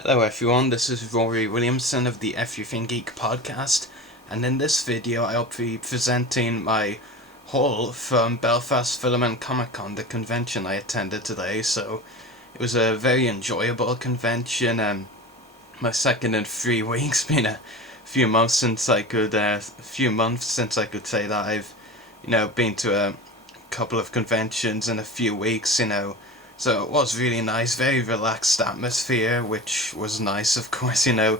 Hello everyone, this is Ruari Williamson of the Everything Geek podcast, and in this video I'll be presenting my haul from Belfast Film Comic Con, the convention I attended today. So it was a very enjoyable convention, my second in 3 weeks, been a few months since I could say that I've been to a couple of conventions in a few weeks. So it was really nice, very relaxed atmosphere, which was nice, of course. I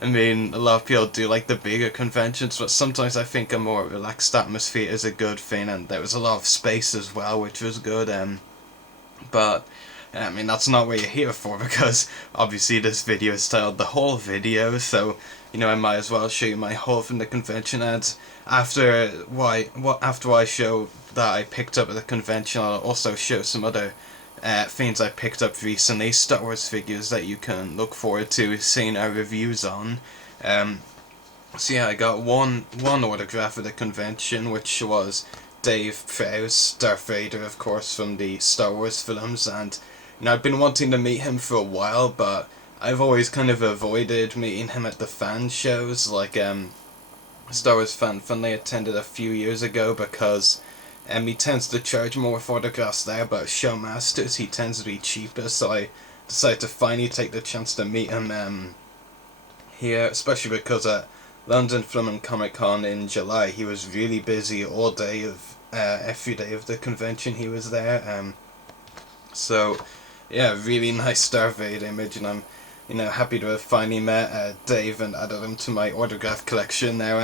mean, a lot of people do like the bigger conventions, but sometimes I think a more relaxed atmosphere is a good thing, and there was a lot of space as well, which was good. But I mean, that's not what you're here for, because obviously this video is titled The Whole Video, so I might as well show you my haul from the convention. And after I show that I picked up at the convention, I'll also show some other things I picked up recently, Star Wars figures that you can look forward to seeing our reviews on. So yeah, I got one autograph at the convention, which was Dave Prowse, Darth Vader, of course, from the Star Wars films. And I've been wanting to meet him for a while, but I've always kind of avoided meeting him at the fan shows, like Star Wars Fan Fun they attended a few years ago, because he tends to charge more for autographs there, but Showmasters he tends to be cheaper, so I decided to finally take the chance to meet him here, especially because at London Film and Comic Con in July he was really busy all day of every day of the convention he was there. So yeah, really nice Darth Vader image, and I'm happy to have finally met Dave and added him to my autograph collection now.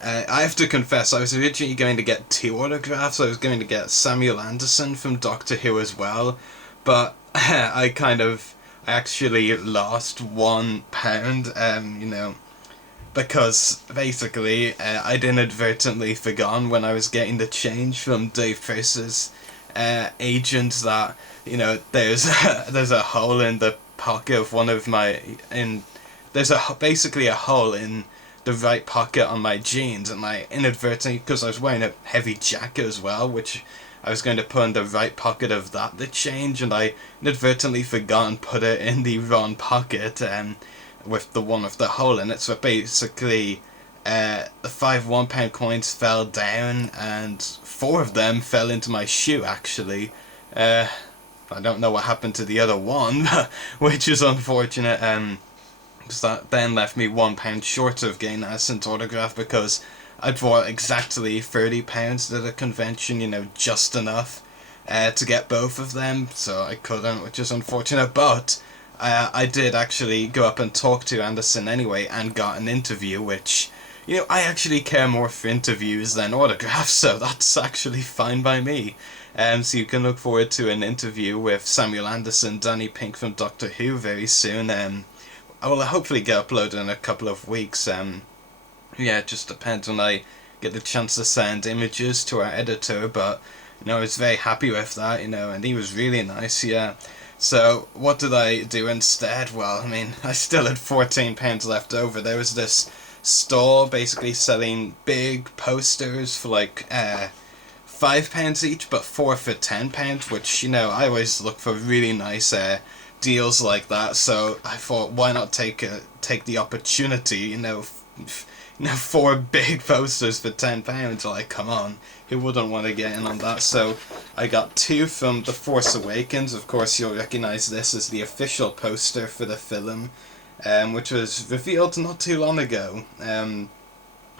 I have to confess, I was originally going to get 2 autographs. I was going to get Samuel Anderson from Doctor Who as well, but I actually lost £1, because basically I'd inadvertently forgotten when I was getting the change from Dave Prowse's agent that there's a hole in the pocket of one of my basically a hole in the right pocket on my jeans, and I inadvertently, because I was wearing a heavy jacket as well, which I was going to put in the right pocket of the change, and I inadvertently forgot and put it in the wrong pocket, with the one with the hole in it. So basically the 5 £1 coins fell down, and 4 of them fell into my shoe, actually. I don't know what happened to the other one, which is unfortunate. Because that then left me £1 short of getting an instant autograph, because I bought exactly £30 to the convention, just enough to get both of them, so I couldn't, which is unfortunate. But I did actually go up and talk to Anderson anyway, and got an interview, which, I actually care more for interviews than autographs, so that's actually fine by me. So you can look forward to an interview with Samuel Anderson, Danny Pink from Doctor Who very soon. I will hopefully get uploaded in a couple of weeks. Yeah, it just depends when I get the chance to send images to our editor, but I was very happy with that, and he was really nice, yeah. So what did I do instead? Well, I mean, I still had £14 left over. There was this store basically selling big posters for like £5 each, but 4 for £10, which I always look for really nice deals like that, so I thought, why not take the opportunity, 4 big posters for £10, like, come on, who wouldn't want to get in on that? So I got 2 from The Force Awakens. Of course, you'll recognise this as the official poster for the film, which was revealed not too long ago.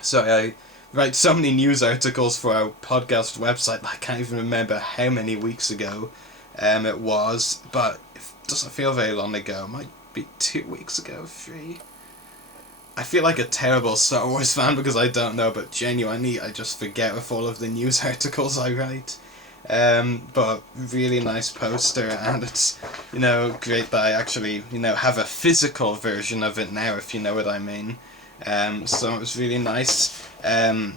So I write so many news articles for our podcast website, I can't even remember how many weeks ago it was, but doesn't feel very long ago. It might be 2 weeks ago, 3. I feel like a terrible Star Wars fan because I don't know, but genuinely I just forget with all of the news articles I write. But really nice poster, and it's great that I actually have a physical version of it now, if you know what I mean. So it was really nice. I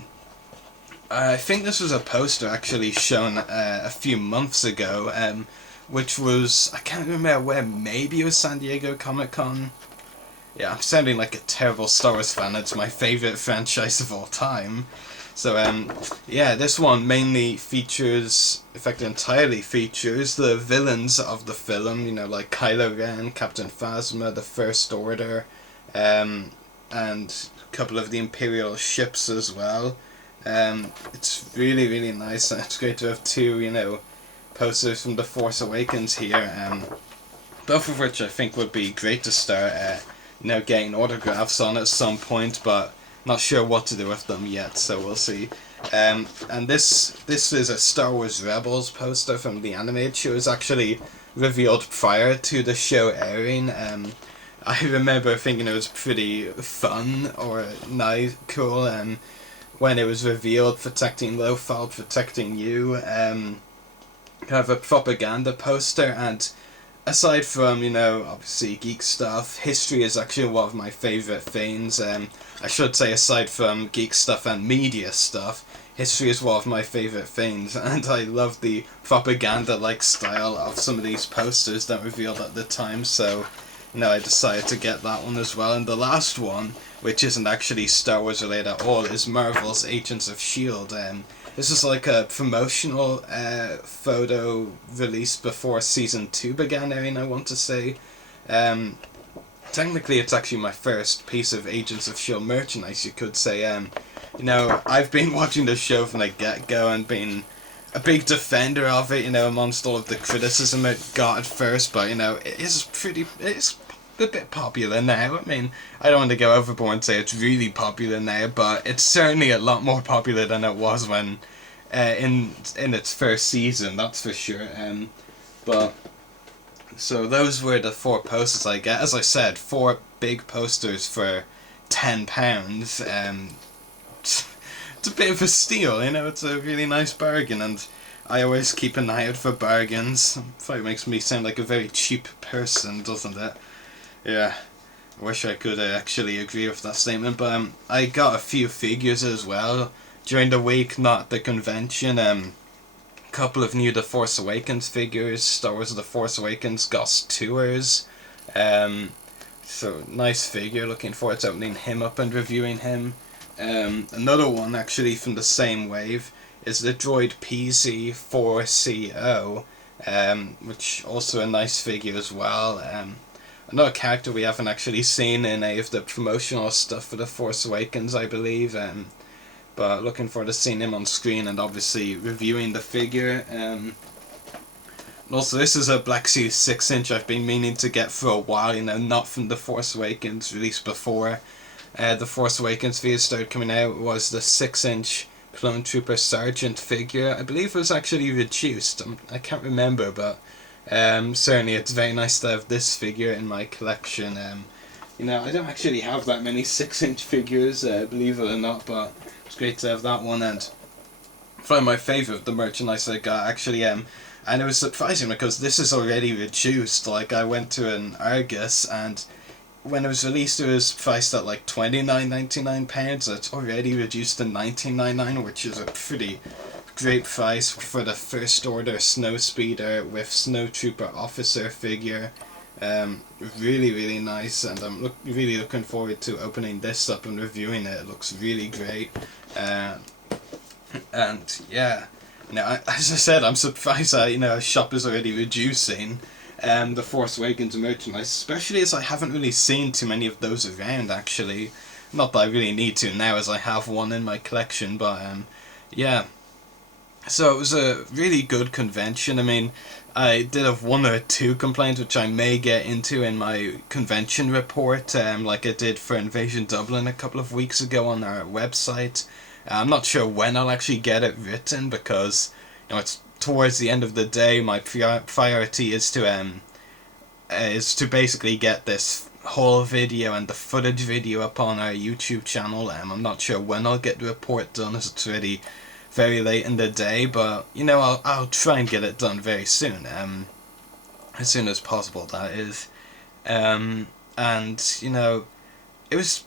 think this was a poster actually shown a few months ago, which was, I can't remember where, maybe it was San Diego Comic Con. Yeah, I'm sounding like a terrible Star Wars fan. It's my favourite franchise of all time. So yeah, this one mainly features, in fact entirely features, the villains of the film, you know, like Kylo Ren, Captain Phasma, the First Order, and a couple of the Imperial ships as well. It's really, really nice, and it's great to have two, you know, posters from The Force Awakens here, both of which I think would be great to start, you know, getting autographs on at some point, but not sure what to do with them yet, so we'll see. And this is a Star Wars Rebels poster from the animated show. It was actually revealed prior to the show airing. I remember thinking it was pretty fun or nice, cool, when it was revealed, protecting Lothal, protecting you, kind of a propaganda poster. And aside from, you know, obviously geek stuff, history is actually one of my favourite things. I should say, aside from geek stuff and media stuff, history is one of my favourite things, and I love the propaganda-like style of some of these posters that revealed at the time, so, you know, I decided to get that one as well. And the last one, which isn't actually Star Wars related at all, is Marvel's Agents of S.H.I.E.L.D. This is like a promotional photo released before Season 2 began airing, I want to say. Technically, it's actually my first piece of Agents of S.H.I.E.L.D. merchandise, you could say. You know, I've been watching the show from the get-go and been a big defender of it, you know, amongst all of the criticism it got at first, but, you know, it's a bit popular now. I mean, I don't want to go overboard and say it's really popular now, but it's certainly a lot more popular than it was when in its first season, that's for sure. But so those were the 4 posters I get. As I said, 4 big posters for £10. It's a bit of a steal, you know. It's a really nice bargain, and I always keep an eye out for bargains. It makes me sound like a very cheap person, doesn't it? Yeah, I wish I could actually agree with that statement, but I got a few figures as well during the week, not the convention. Couple of new The Force Awakens figures, Star Wars The Force Awakens Ghost Tours. So nice figure, looking forward to opening him up and reviewing him. Another one actually from the same wave is the droid PZ4CO, which also a nice figure as well. Another character we haven't actually seen in any of the promotional stuff for The Force Awakens, I believe, but looking forward to seeing him on screen and obviously reviewing the figure. And also, this is a Black Series 6-inch I've been meaning to get for a while, you know, not from The Force Awakens, released before The Force Awakens video started coming out. It was the 6-inch Clone Trooper Sergeant figure. I believe it was actually reduced, I can't remember, but certainly it's very nice to have this figure in my collection. You know, I don't actually have that many 6-inch figures, believe it or not, but it's great to have that one. And probably my favourite of the merchandise I got, actually, and it was surprising because this is already reduced. Like, I went to an Argus, and when it was released it was priced at like £29.99, so it's already reduced to £19.99, which is a pretty great price for the First Order Snowspeeder with Snowtrooper Officer figure. Really, really nice, and I'm really looking forward to opening this up and reviewing it. It looks really great. And yeah, you know, as I said, I'm surprised that, you know, a shop is already reducing The Force Awakens merchandise, especially as I haven't really seen too many of those around, actually. Not that I really need to now, as I have one in my collection, but yeah. So it was a really good convention. I mean, I did have 1 or 2 complaints, which I may get into in my convention report, like I did for Invasion Dublin a couple of weeks ago on our website. I'm not sure when I'll actually get it written, because, you know, it's towards the end of the day. My priority is to basically get this whole video and the footage video up on our YouTube channel. I'm not sure when I'll get the report done, as it's already very late in the day, but, you know, I'll try and get it done very soon, as soon as possible, that is. And, you know, it was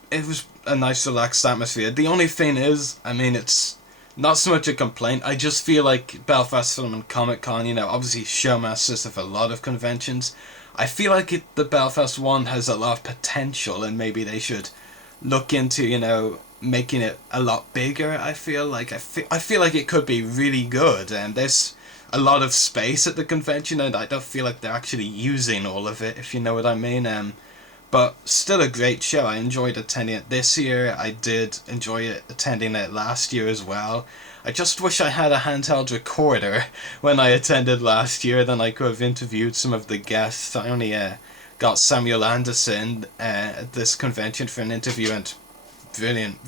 a nice relaxed atmosphere. The only thing is, I mean, it's not so much a complaint, I just feel like Belfast Film and Comic Con, you know, obviously showmasters of a lot of conventions, I feel like the Belfast one has a lot of potential, and maybe they should look into, you know, making it a lot bigger. I feel like it could be really good, and there's a lot of space at the convention, and I don't feel like they're actually using all of it, if you know what I mean. But still a great show. I enjoyed attending it this year. I did enjoy attending it last year as well. I just wish I had a handheld recorder when I attended last year, then I could have interviewed some of the guests. I only got Samuel Anderson at this convention for an interview, and brilliant,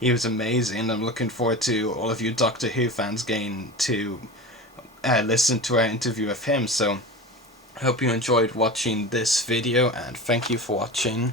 he was amazing. I'm looking forward to all of you Doctor Who fans getting to listen to our interview of him. So I hope you enjoyed watching this video, and thank you for watching.